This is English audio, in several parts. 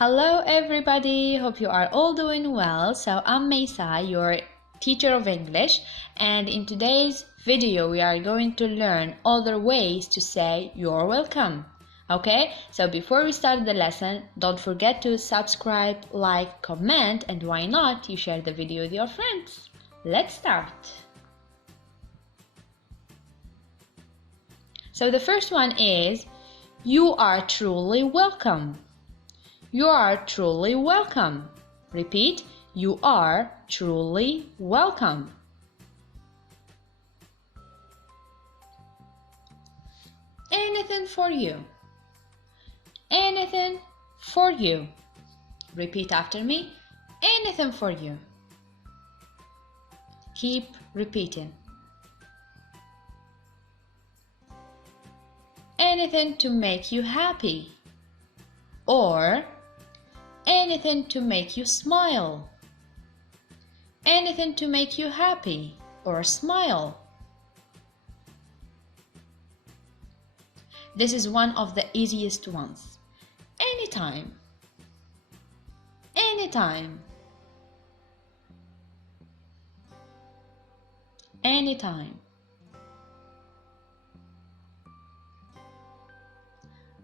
Hello everybody, hope you are all doing well. So I'm Mesa, your teacher of English, and in today's video we are going to learn other ways to say you're welcome. Okay, so before we start the lesson, don't forget to subscribe, like, comment, and why not you share the video with your friends. Let's start. So the first one is you are truly welcome. You are truly welcome. Repeat, you are truly welcome. Anything for you. Anything for you. Repeat after me. Anything for you. Keep repeating. Anything to make you happy. Or anything to make you smile. Anything to make you happy or smile. This is one of the easiest ones. Anytime. Anytime. Anytime.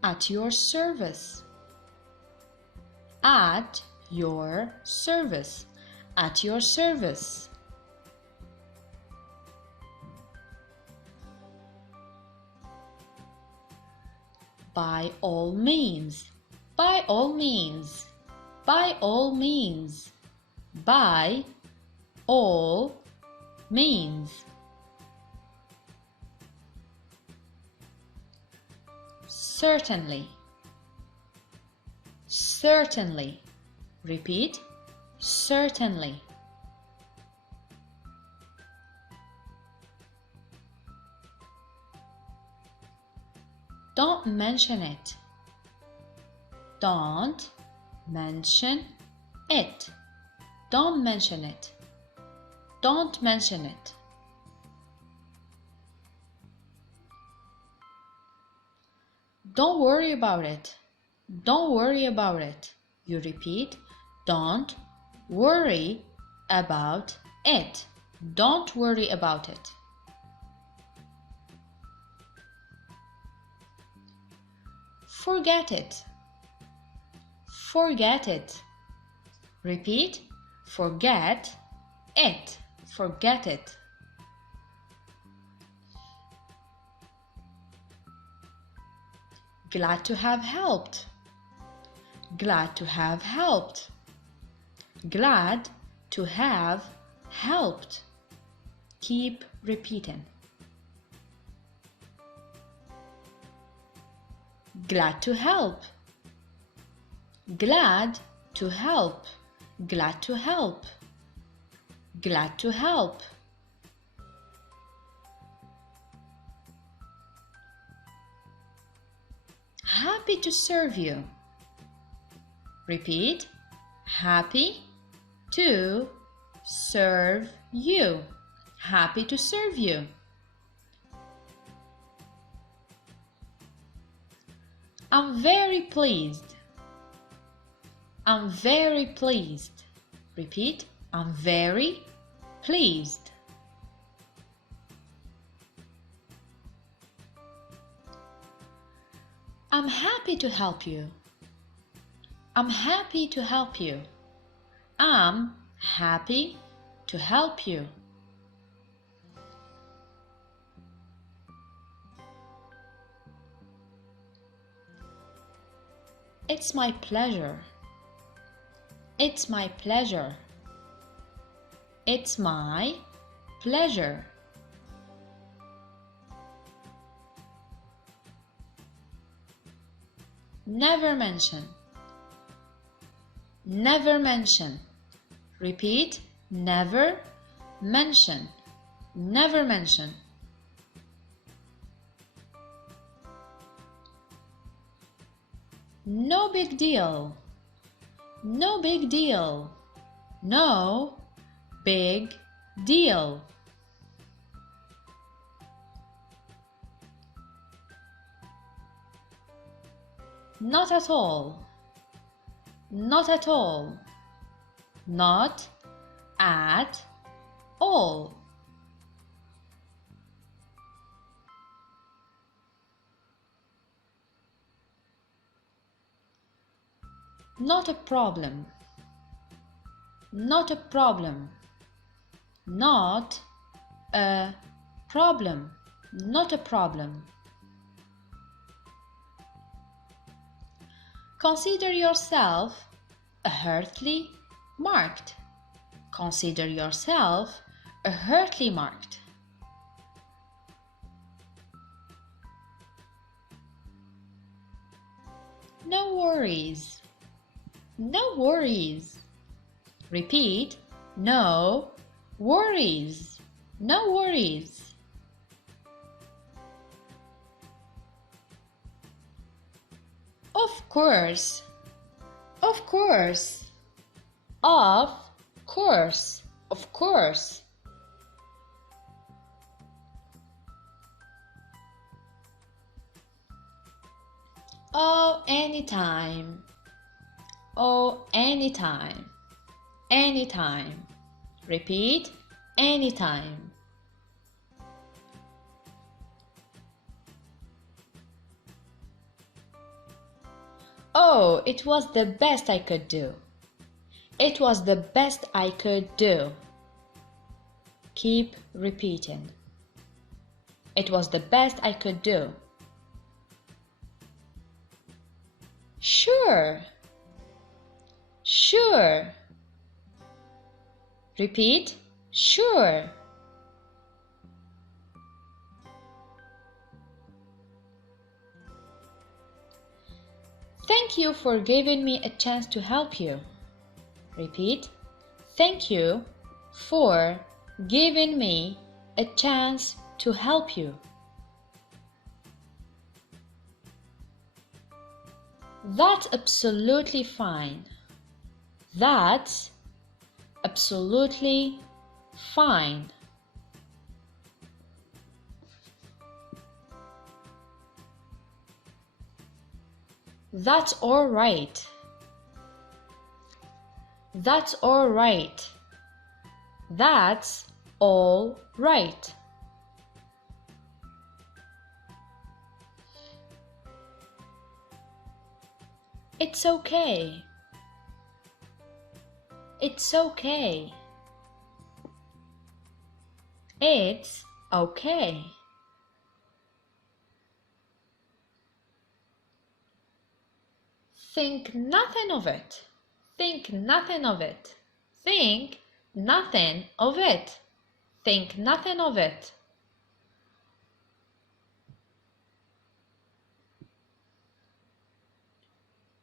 At your service. At your service. At your service. By all means. By all means. By all means. By all means. Certainly. Certainly. Repeat. Certainly. Don't mention it. Don't mention it. Don't mention it. Don't mention it. Don't worry about it. Don't worry about it. You repeat, don't worry about it. Don't worry about it. Forget it. Forget it. Repeat, forget it. Forget it. Glad to have helped. Glad to have helped. Glad to have helped. Keep repeating. Glad to help. Glad to help. Glad to help. Glad to help. Happy to serve you. Repeat, happy to serve you. Happy to serve you. I'm very pleased. I'm very pleased. Repeat, I'm very pleased. I'm happy to help you. I'm happy to help you. I'm happy to help you. It's my pleasure. It's my pleasure. It's my pleasure. Never mention. Never mention. Repeat, never mention. Never mention. No big deal. No big deal. No big deal. Not at all. Not at all. Not at all. Not a problem. Not a problem. Not a problem. Not a problem. Consider yourself hurriedly marked. Consider yourself hurriedly marked. No worries. No worries. Repeat. No worries. No worries. Of course. Of course. Of course. Of course. Oh, anytime. Oh, anytime. Anytime. Repeat. Anytime. Oh, it was the best I could do. It was the best I could do. Keep repeating. It was the best I could do. Sure. Sure. Repeat. Sure. Thank you for giving me a chance to help you. Repeat. Thank you for giving me a chance to help you. That's absolutely fine. That's absolutely fine. That's all right. That's all right. That's all right. It's okay. It's okay. It's okay. Think nothing of it. Think nothing of it. Think nothing of it. Think nothing of it.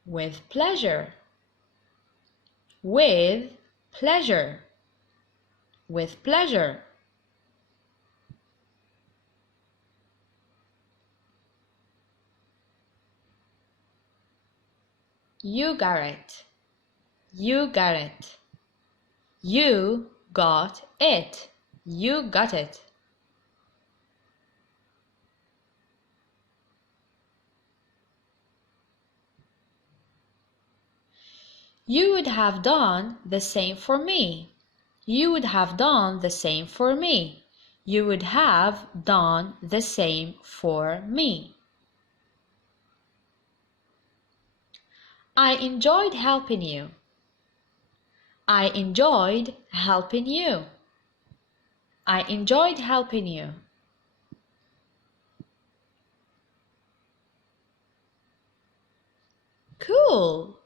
With pleasure. With pleasure. With pleasure. You got it. You got it. You got it. You got it. You would have done the same for me. You would have done the same for me. You would have done the same for me. I enjoyed helping you. I enjoyed helping you. I enjoyed helping you. Cool.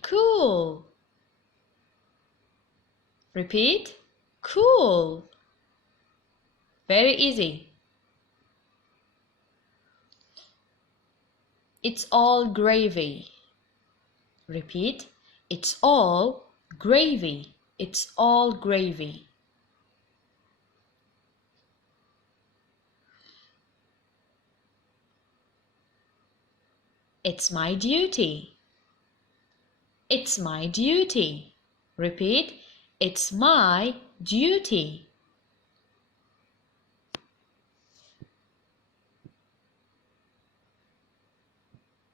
Cool. Repeat. Cool. Very easy. It's all gravy. Repeat. It's all gravy. It's all gravy. It's my duty. It's my duty. Repeat. It's my duty.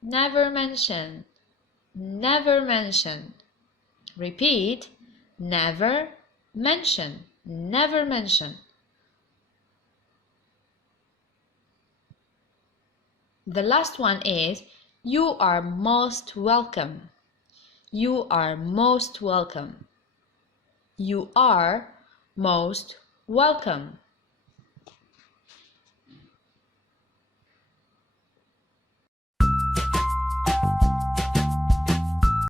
Never mention. never mention. Repeat, never mention, never mention. The last one is you are most welcome. You are most welcome. You are most welcome.